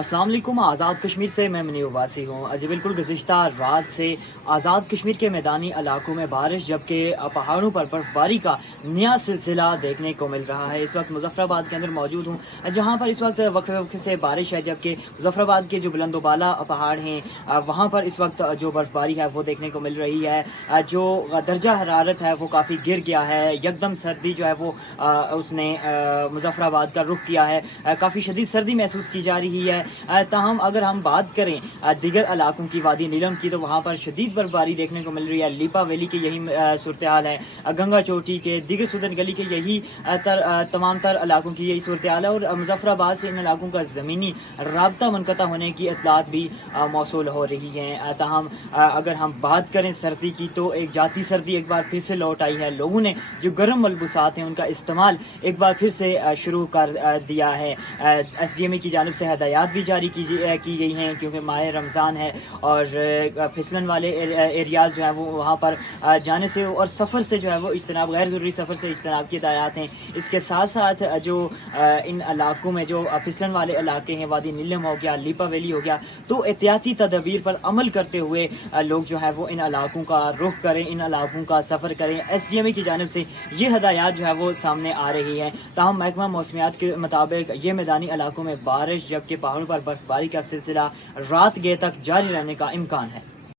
अस्सलाम वालेकुम। आज़ाद कश्मीर से मैं मनी उबासी हूँ। अजी बिल्कुल गुज़िश्ता रात से आज़ाद कश्मीर के मैदानी इलाकों में बारिश जबकि पहाड़ों पर बर्फ़बारी का नया सिलसिला देखने को मिल रहा है। इस वक्त मुज़फ़्फ़राबाद के अंदर मौजूद हूँ, जहाँ पर इस वक्त वक्फ़े वक्फ़े से बारिश है, जबकि मुज़फ़्फ़राबाद के जो बुलंदोबाला पहाड़ हैं वहाँ पर इस वक्त जो बर्फ़बारी है वो देखने को मिल रही है। जो दर्जा हरारत है वो काफ़ी गिर गया है। यकदम सर्दी जो है वो उसने मुज़फ़्फ़राबाद का रुख किया है। काफ़ी शदीद सर्दी महसूस की जा रही है। ताहम अगर हम बात करें दीगर इलाकों की, वादी नीलम की, तो वहाँ पर शदीद बर्फबारी देखने को मिल रही है। लीपा वैली की यही सूरत हाल है। गंगा चोटी के, दिगर सुदन गली के यही तमाम तर इलाकों की यही सूरत हाल है। और मुज़फ़्फ़राबाद से इन इलाकों का ज़मीनी राब्ता मुनक़ता होने की इत्तलात भी मौसूल हो रही हैं। ताहम अगर हम बात करें सर्दी की, तो एक जाती सर्दी एक बार फिर से लौट आई है। लोगों ने जो गर्म मलबूसात हैं उनका इस्तेमाल एक बार फिर से शुरू कर दिया है। SDMA की जानिब से हदायत भी जारी की गई हैं, क्योंकि माह रमज़ान है और फिसलन वाले एरियाज़ जो हैं वो वहाँ पर जाने से और सफ़र से जो है वो इज्तनाब, गैर ज़रूरी सफ़र से इज्तनाब की हदायत हैं। इसके साथ साथ जो इन इलाकों में जो फिसलन वाले इलाके हैं, वादी नीलम हो गया, लीपा वैली हो गया, तो एहतियाती तदबीर पर अमल करते हुए लोग जो है वो इन इलाकों का रुख करें, इन इलाकों का सफ़र करें। SDMA की जानिब से ये हदायत जो है वो सामने आ रही है। ताहम महकमा मौसमियात के मुताबिक ये मैदानी इलाकों में बारिश जबकि पहाड़ों पर बर्फबारी का सिलसिला रात गए तक जारी रहने का इम्कान है।